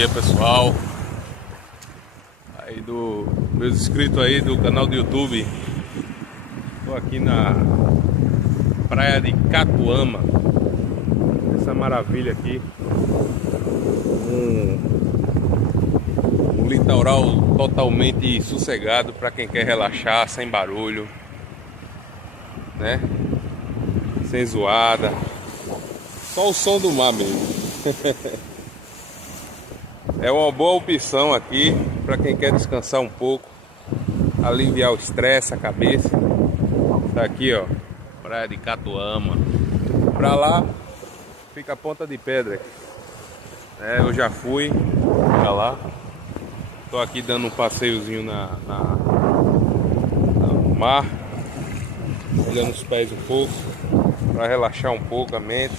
dia pessoal, aí do meus inscritos aí do canal do YouTube. Tô aqui na praia de Catuama, essa maravilha aqui, um litoral totalmente sossegado para quem quer relaxar, sem barulho, né? Sem zoada, só o som do mar mesmo. É uma boa opção aqui para quem quer descansar um pouco, aliviar o estresse, a cabeça. Tá aqui, ó, praia de Catuama. Pra lá fica a Ponta de Pedra. Eu já fui pra lá. Tô aqui dando um passeiozinho no mar, olhando os pés um pouco, para relaxar um pouco a mente.